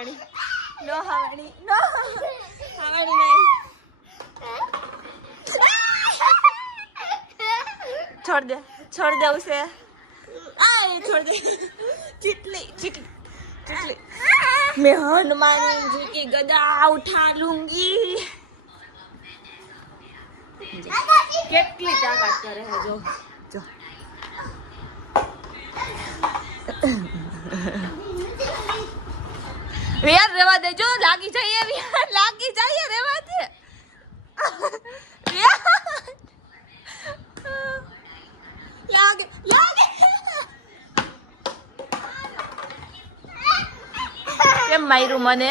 હાવણી નો હાવણી નો હાવણી નહીં छोड़ दे उसे आए छोड़ दे चिटली चिटली चिटली मैं हनुमान जी की गदा उठा लूंगी કેટલી તાકાત કરે હે જો જો યાર રેવા દે જો લાગી જાય રેવા દે લાગે કેમ માર્યું મને